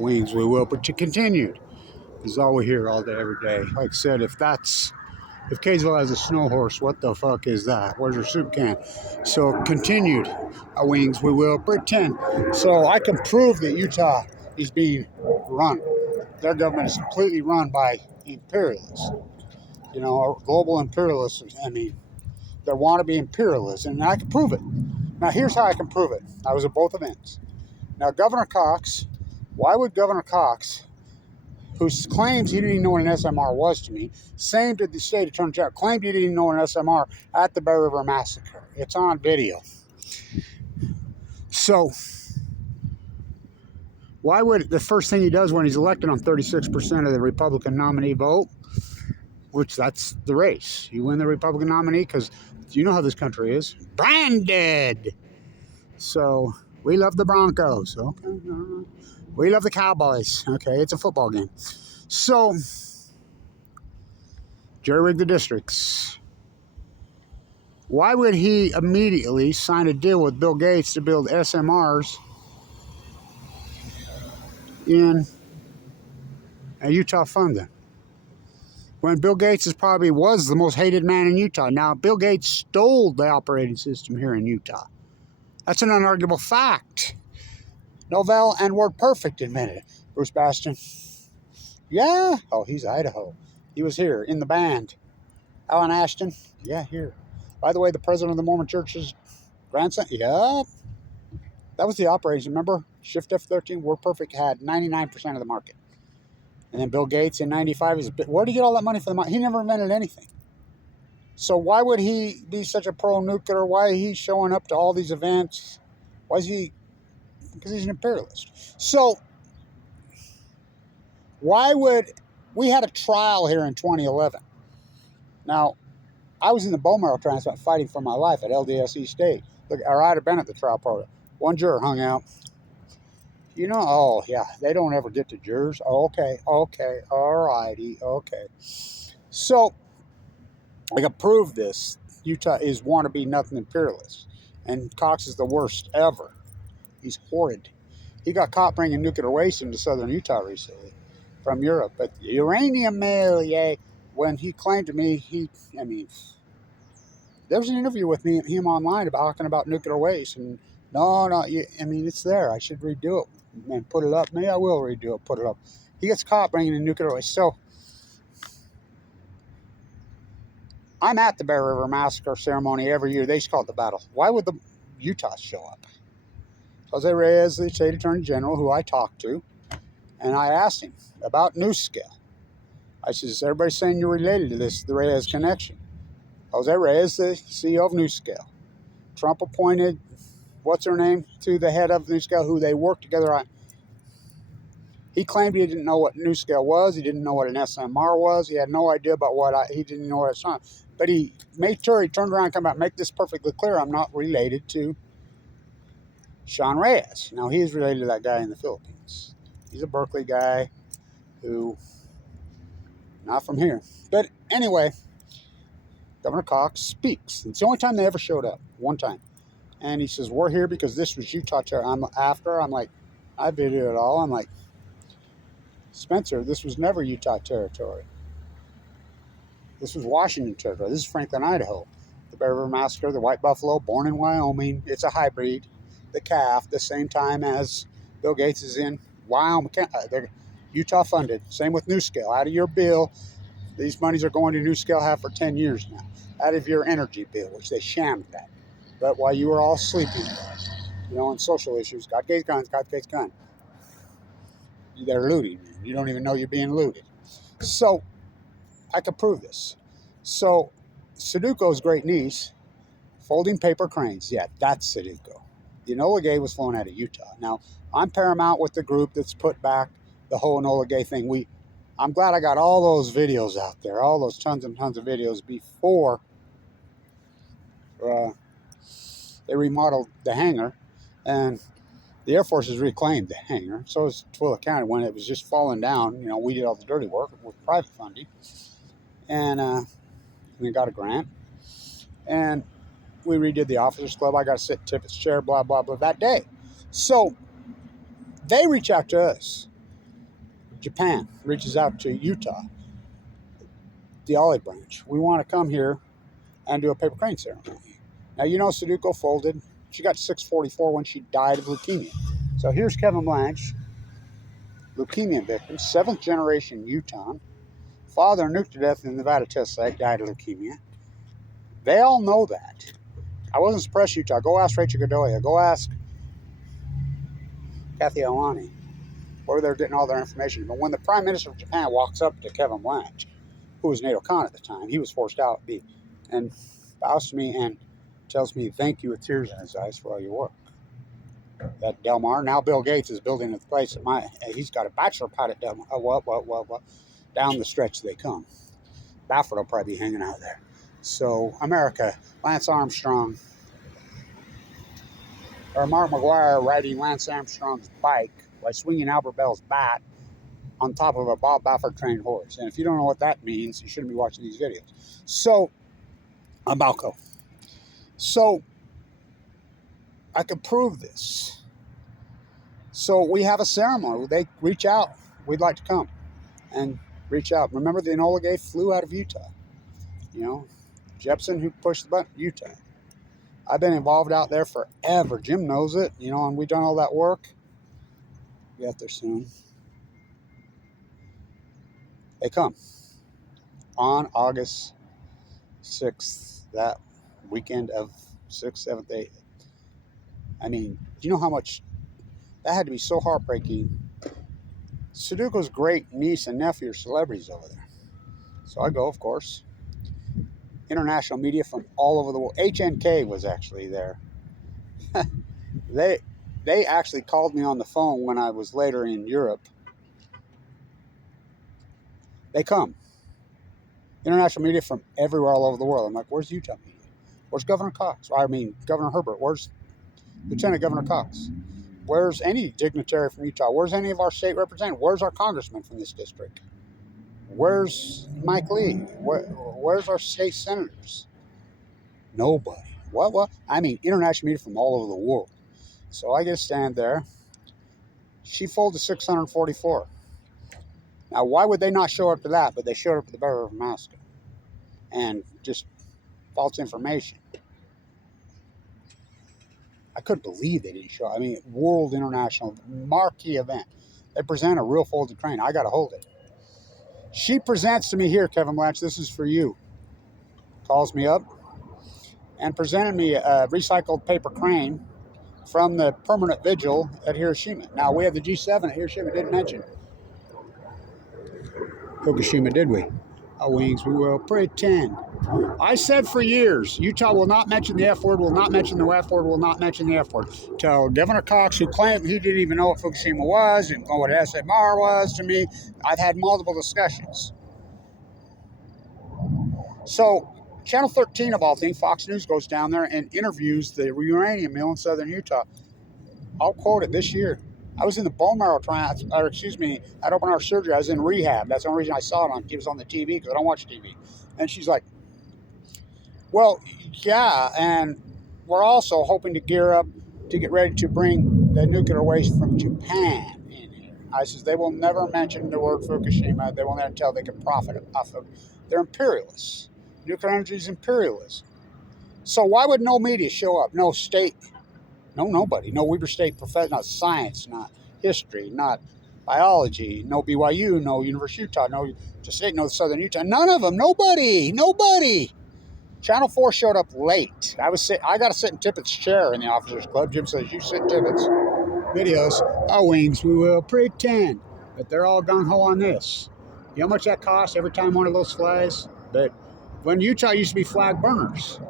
Wings, we will, but you continued is all we hear all day, every day. Like I said, if Kaysville has a snow horse, what the fuck is that? Where's your soup can? So continued, Wings, we will pretend. So I can prove that Utah is being run. Their government is completely run by imperialists. You know, global imperialists. I mean, they want to be imperialists, and I can prove it. Now, here's how I can prove it. I was at both events. Now, Governor Cox, why would Governor Cox, who claims he didn't even know what an SMR was to me, same to the state attorney general, claimed he didn't even know an SMR at the Bear River Massacre. It's on video. So, why would the first thing he does when he's elected on 36% of the Republican nominee vote, which that's the race. You win the Republican nominee because you know how this country is. Branded! So, we love the Broncos. Okay. We love the Cowboys. Okay, it's a football game. So, jerry-rig the districts. Why would he immediately sign a deal with Bill Gates to build SMRs in Utah funding? When Bill Gates probably was the most hated man in Utah. Now, Bill Gates stole the operating system here in Utah. That's an unarguable fact. Novell and Word Perfect admitted it. Bruce Bastion. Yeah. Oh, he's Idaho. He was here in the band. Alan Ashton. Yeah, here. By the way, the president of the Mormon Church's grandson. Yeah. That was the operation. Remember? Shift F13. Word Perfect had 99% of the market. And then Bill Gates in 95. Where did he get all that money for the money? He never invented anything. So why would he be such a pro-nuclear? Why is he showing up to all these events? Why is he? Because he's an imperialist. So why would we had a trial here in 2011? Now, I was in the bone marrow transplant fighting for my life at LDSE State. Look, or I'd have been at the trial program. One juror hung out. You know, oh yeah, they don't ever get to jurors. Okay, all righty, okay. So I can prove this. Utah is wannabe nothing imperialist. And Cox is the worst ever. He's horrid. He got caught bringing nuclear waste into southern Utah recently from Europe. But the uranium mill, yay. When he claimed to me, there was an interview with him online talking about nuclear waste. And it's there. I should redo it and put it up. Maybe I will redo it, put it up. He gets caught bringing in nuclear waste. So I'm at the Bear River Massacre ceremony every year. They just call it the battle. Why would the Utah show up? Jose Reyes, the state attorney general, who I talked to, and I asked him about NuScale. I said, is everybody saying you're related to this, the Reyes connection? Jose Reyes, the CEO of NuScale. Trump appointed, what's her name, to the head of NuScale, who they worked together on. He claimed he didn't know what NuScale was. He didn't know what an SMR was. He had no idea about he didn't know what it was. But he made sure he turned around and come back, make this perfectly clear. I'm not related to Sean Reyes. Now, he is related to that guy in the Philippines. He's a Berkeley guy who, not from here. But anyway, Governor Cox speaks. It's the only time they ever showed up, one time. And he says, we're here because this was Utah territory. I'm like, I videoed it all. I'm like, Spencer, this was never Utah territory. This was Washington territory. This is Franklin, Idaho. The Bear River Massacre, the white buffalo, born in Wyoming. It's a hybrid. The calf, the same time as Bill Gates is in Wyoming. They're Utah funded. Same with NuScale. Out of your bill, these monies are going to NuScale have for 10 years now. Out of your energy bill, which they shammed that. But while you were all sleeping, on social issues, God gave guns, God gave guns. They're looting. You don't even know you're being looted. So, I could prove this. So, Sadako's great niece, folding paper cranes. Yeah, that's Sadako. The Enola Gay was flown out of Utah. Now, I'm paramount with the group that's put back the whole Enola Gay thing. I'm glad I got all those videos out there, all those tons and tons of videos before they remodeled the hangar, and the Air Force has reclaimed the hangar. So is Twilla County. When it was just falling down, we did all the dirty work with private funding, and we got a grant, and we redid the officers club. I got to sit in Tippett's chair, blah blah blah, that day. So they reach out to us. Japan reaches out to Utah, the olive branch. We want to come here and do a paper crane ceremony. Now, you know Sadako folded. She got 644 when she died of leukemia. So here's Kevin Blanch, leukemia victim, 7th generation Utah. Father nuked to death in the Nevada test site, died of leukemia. They all know that. I wasn't suppressed, Utah. Go ask Rachel Godoya. Go ask Kathy Alani, where they're getting all their information. But when the Prime Minister of Japan walks up to Kevin Blanch, who was NATO Khan at the time, he was forced out, and bows to me and tells me thank you with tears in his eyes for all your work. That Del Mar, now Bill Gates is building a place at he's got a bachelor pad at Del Mar. What? Down the stretch they come. Baffert will probably be hanging out there. So, America, Lance Armstrong, or Mark McGuire riding Lance Armstrong's bike by swinging Albert Bell's bat on top of a Bob Baffert trained horse. And if you don't know what that means, you shouldn't be watching these videos. So, Balco. So, I could prove this. So, we have a ceremony. They reach out. We'd like to come and reach out. Remember the Enola gate flew out of Utah. You know, Jepson, who pushed the button, Utah. I've been involved out there forever. Jim knows it, you know, and we've done all that work. We'll get there soon. They come on August 6th, that weekend of 6th, 7th, 8th. I mean, do you know how much that had to be so heartbreaking? Sadako's great niece and nephew are celebrities over there. So I go, of course. International media from all over the world. HNK was actually there. They actually called me on the phone when I was later in Europe. They come. International media from everywhere all over the world. I'm like, where's Utah media? Where's Governor Cox? I mean, Governor Herbert. Where's Lieutenant Governor Cox? Where's any dignitary from Utah? Where's any of our state representatives? Where's our congressman from this district? Where's Mike Lee? Where's our state senators? Nobody. What? I mean, international media from all over the world. So I get to stand there. She folded 644. Now, why would they not show up to that? But they showed up at the Barrier of Alaska. And just false information. I couldn't believe they didn't show up. I mean, world international marquee event. They present a real folded crane. I got to hold it. She presents to me here, Kevin Blanch, this is for you. Calls me up and presented me a recycled paper crane from the permanent vigil at Hiroshima. Now, we have the G7 at Hiroshima, didn't mention Fukushima, did we? Our wings, we will pretend. I said for years, Utah will not mention the F word, will not mention the F word, will not mention the F word. Till Governor Cox, who claimed he didn't even know what Fukushima was, didn't know what SMR was to me. I've had multiple discussions. So, Channel 13 of all things, Fox News goes down there and interviews the uranium mill in southern Utah. I'll quote it this year. I was in the bone marrow transplant, or excuse me, at open heart surgery. I was in rehab. That's the only reason I saw it it was on the TV, because I don't watch TV. And she's like, well, yeah, and we're also hoping to gear up to get ready to bring the nuclear waste from Japan in here. I says, they will never mention the word Fukushima. They will never tell they can profit off of it. They're imperialists. Nuclear energy is imperialism. So why would no media show up? No state, nobody. No Weber State professor, not science, not history, not biology, no BYU, no University of Utah, no state, no Southern Utah. None of them. Nobody. Channel 4 showed up late. I got to sit in Tippett's chair in the officers' club. Jim says, you sit in Tippett's. Videos, our wings, we will pretend. But they're all gung-ho on this. You know how much that costs every time one of those flies? But when Utah used to be flag burners.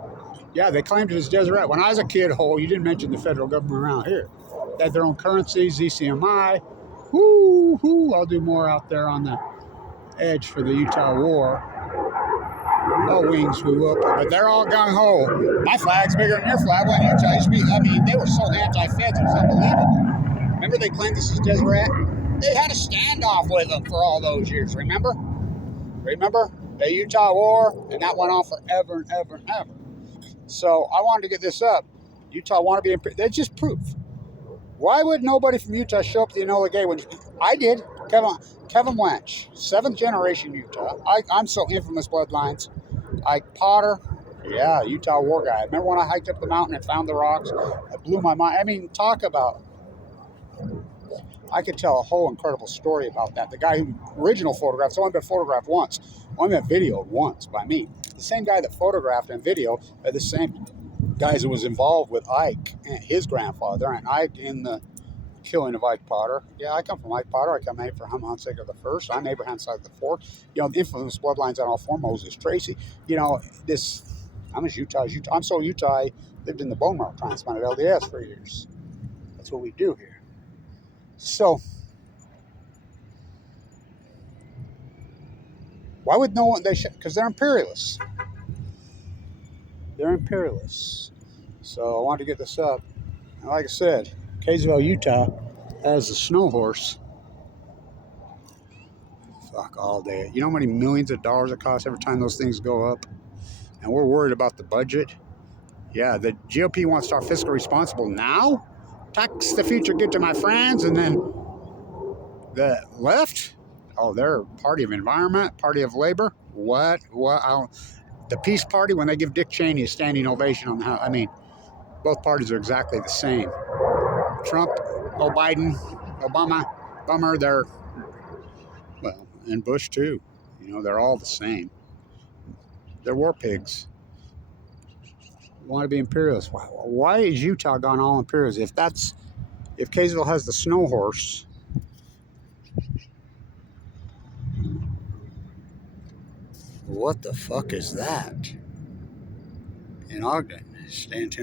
Yeah, they claimed it as Deseret. When I was a kid, you didn't mention the federal government around here. They had their own currencies, ZCMI. I'll do more out there on the edge for the Utah war. Oh, wings, we will. But they're all gung-ho. My flag's bigger than your flag. Well, Utah used to be, they were so anti-feds, it was unbelievable. Remember they claimed this is Deseret? They had a standoff with them for all those years, remember? The Utah war, and that went on forever and ever and ever. So I wanted to get this up. Utah want to be, that's just proof. Why would nobody from Utah show up at the Enola Gate when I did? Kevin Lynch, 7th generation Utah. I'm so infamous bloodlines. Ike Potter, yeah, Utah war guy. Remember when I hiked up the mountain and found the rocks? It blew my mind. I mean, talk about. I could tell a whole incredible story about that. The guy who original photographed, only been photographed once, only been videoed once by me. The same guy that photographed and videoed are the same guys who was involved with Ike and his grandfather and Ike in the killing of Ike Potter. Yeah, I come from Ike Potter. I come from Hunsaker the First. I'm Abraham side of the fourth. You know, the infamous bloodlines on all four. Moses Tracy. You know, this. I'm as Utah as Utah. I'm so Utah. I lived in the bone marrow transplant at LDS for years. That's what we do here. So, why would no one? They should, because they're imperialists. They're imperialists. So I wanted to get this up. And like I said, Kaysville, Utah, has a snow horse. Fuck all day. You know how many millions of dollars it costs every time those things go up? And we're worried about the budget. Yeah, the GOP wants to start fiscal responsible now. Tax the future good to my friends, and then the left. Oh, they're party of environment, party of labor. What? The Peace Party, when they give Dick Cheney a standing ovation on the House. I mean, both parties are exactly the same. Trump, Biden, Obama, bummer. They're well, and Bush too. You know, they're all the same. They're war pigs. Want to be imperialists? Why is Utah gone all imperialist? If Kaysville has the snow horse, what the fuck is that? In Ogden, stay tuned.